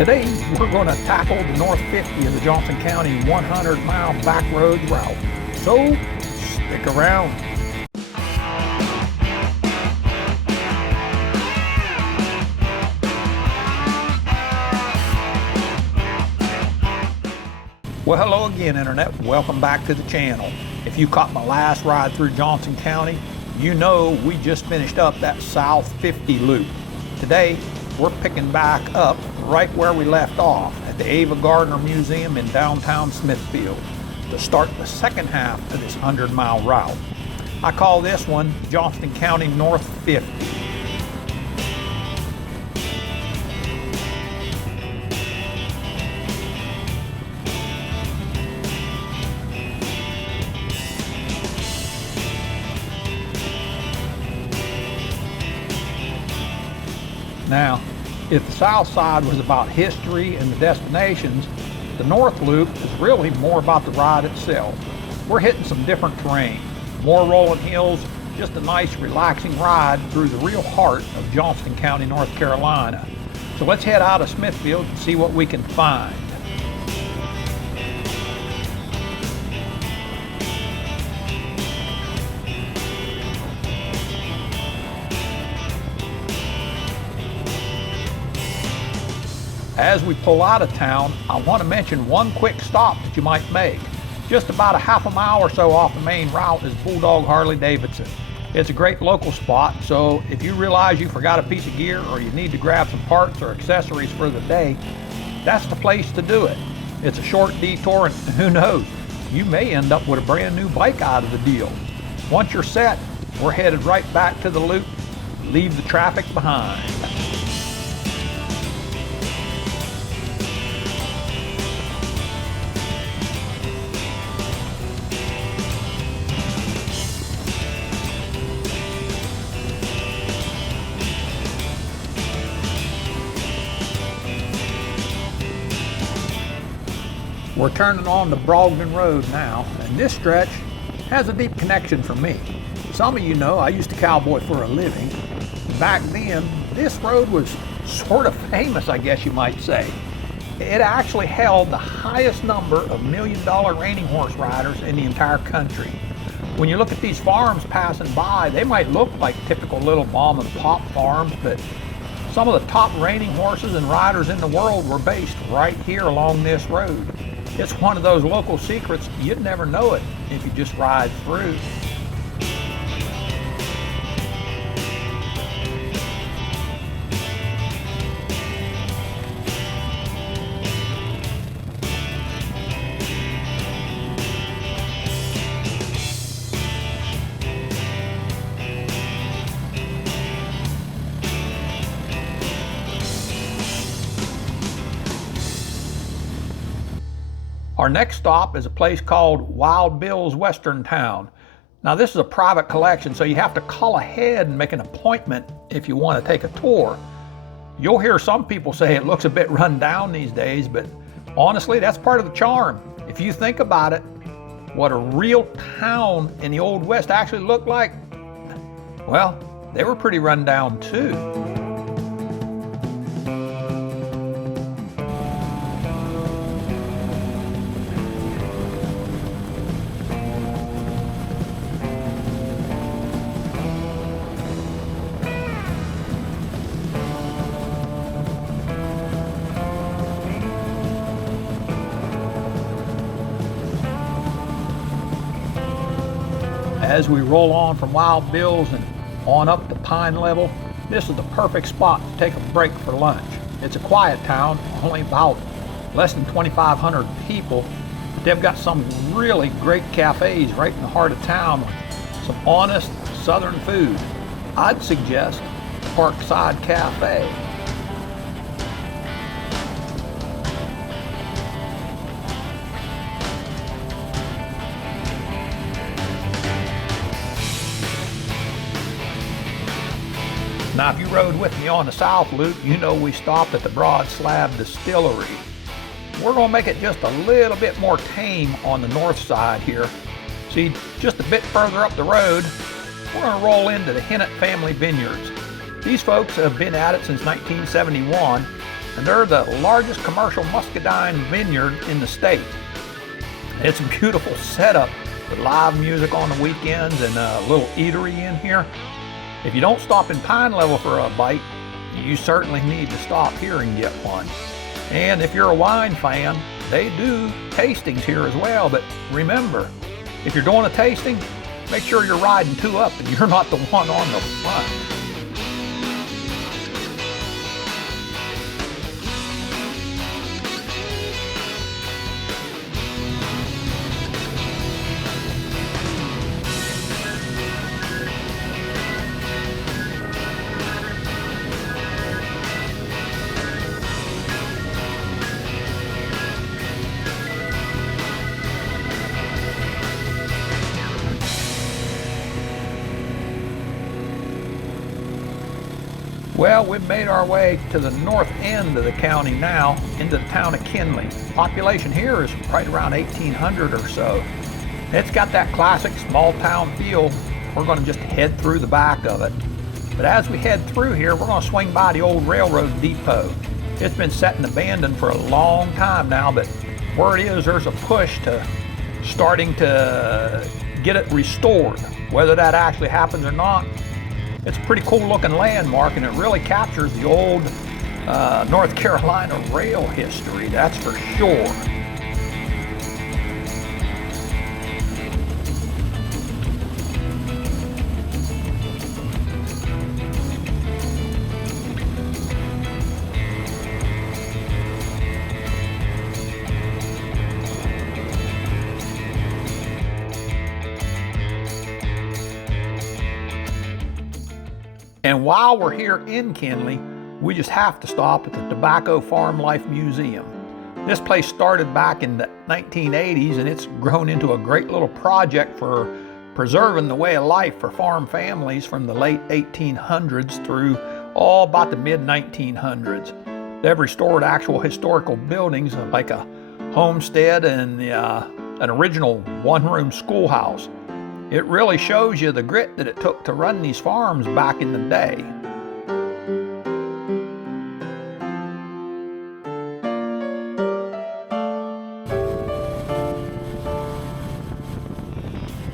Today, we're going to tackle the North 50 of the Johnston County 100-mile back road route. So, stick around. Well, hello again, Internet. Welcome back to the channel. If you caught my last ride through Johnston County, you know we just finished up that South 50 loop. Today, we're picking back up right where we left off at the Ava Gardner Museum in downtown Smithfield to start the second half of this 100-mile route. I call this one Johnston County North 50. Now, if the south side was about history and the destinations, the north loop is really more about the ride itself. We're hitting some different terrain, more rolling hills, just a nice relaxing ride through the real heart of Johnston County, North Carolina. So let's head out of Smithfield and see what we can find. As we pull out of town, I want to mention one quick stop that you might make. Just about a half a mile or so off the main route is Bulldog Harley-Davidson. It's a great local spot, so if you realize you forgot a piece of gear or you need to grab some parts or accessories for the day, that's the place to do it. It's a short detour and who knows, you may end up with a brand new bike out of the deal. Once you're set, we're headed right back to the loop, leave the traffic behind. We're turning on the Brogden Road now, and this stretch has a deep connection for me. Some of you know I used to cowboy for a living. Back then, this road was sort of famous, I guess you might say. It actually held the highest number of million-dollar reining horse riders in the entire country. When you look at these farms passing by, they might look like typical little mom-and-pop farms, but some of the top reining horses and riders in the world were based right here along this road. It's one of those local secrets, you'd never know it if you just ride through. Our next stop is a place called Wild Bill's Western Town. Now this is a private collection, so you have to call ahead and make an appointment if you want to take a tour. You'll hear some people say it looks a bit run down these days, but honestly, that's part of the charm. If you think about it, what a real town in the Old West actually looked like, well, they were pretty run down too. As we roll on from Wild Bill's and on up to Pine Level, this is the perfect spot to take a break for lunch. It's a quiet town, only about less than 2,500 people. They've got some really great cafes right in the heart of town with some honest southern food. I'd suggest Parkside Cafe. Now, if you rode with me on the South Loop, you know we stopped at the Broad Slab Distillery. We're going to make it just a little bit more tame on the north side here. See, just a bit further up the road, we're going to roll into the Hinnant Family Vineyards. These folks have been at it since 1971, and they're the largest commercial muscadine vineyard in the state. It's a beautiful setup with live music on the weekends and a little eatery in here. If you don't stop in Pine Level for a bite, you certainly need to stop here and get one. And if you're a wine fan, they do tastings here as well. But remember, if you're doing a tasting, make sure you're riding two up and you're not the one on the front. Well, we've made our way to the north end of the county now, into the town of Kinley. Population here is right around 1,800 or so. It's got that classic small town feel. We're going to just head through the back of it. But as we head through here, we're going to swing by the old railroad depot. It's been set and abandoned for a long time now, but where it is, there's a push to starting to get it restored. Whether that actually happens or not, it's a pretty cool looking landmark, and it really captures the old North Carolina rail history, that's for sure. And while we're here in Kinley, we just have to stop at the Tobacco Farm Life Museum. This place started back in the 1980s, and it's grown into a great little project for preserving the way of life for farm families from the late 1800s through all about the mid-1900s. They've restored actual historical buildings like a homestead and an original one-room schoolhouse. It really shows you the grit that it took to run these farms back in the day.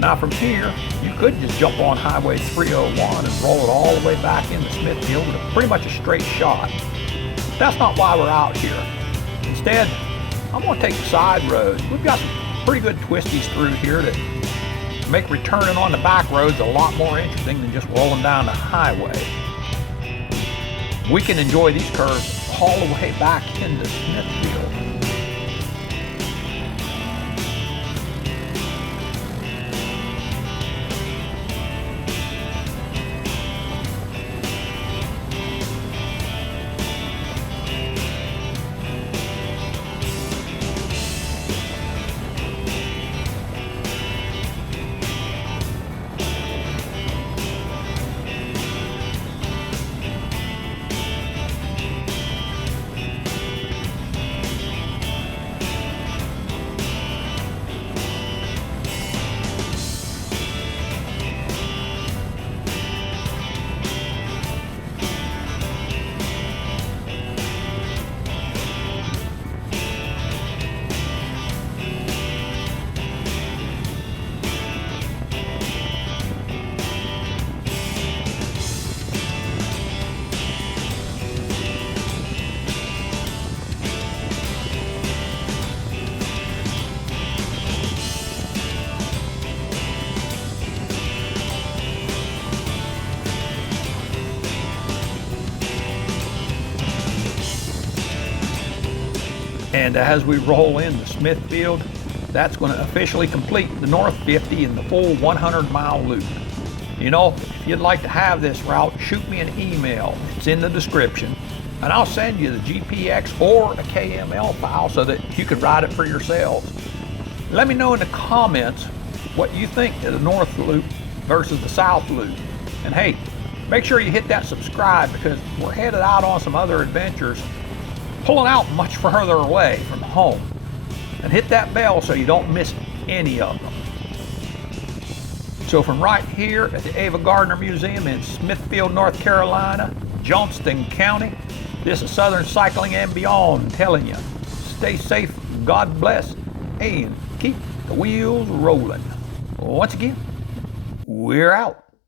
Now from here, you could just jump on Highway 301 and roll it all the way back into Smithfield with pretty much a straight shot. But that's not why we're out here. Instead, I'm going to take the side roads. We've got some pretty good twisties through here that make returning on the back roads a lot more interesting than just rolling down the highway. We can enjoy these curves all the way back into Smithfield. And as we roll into Smithfield, that's going to officially complete the North 50 and the full 100-mile loop. You know, if you'd like to have this route, shoot me an email. It's in the description. And I'll send you the GPX or a KML file so that you could ride it for yourselves. Let me know in the comments what you think of the North Loop versus the South Loop. And hey, make sure you hit that subscribe because we're headed out on some other adventures, pulling out much further away from home. And hit that bell so you don't miss any of them. So from right here at the Ava Gardner Museum in Smithfield, North Carolina, Johnston County, This is Southern Cycling and Beyond telling you, stay safe, God bless, and keep the wheels rolling. Once again, we're out.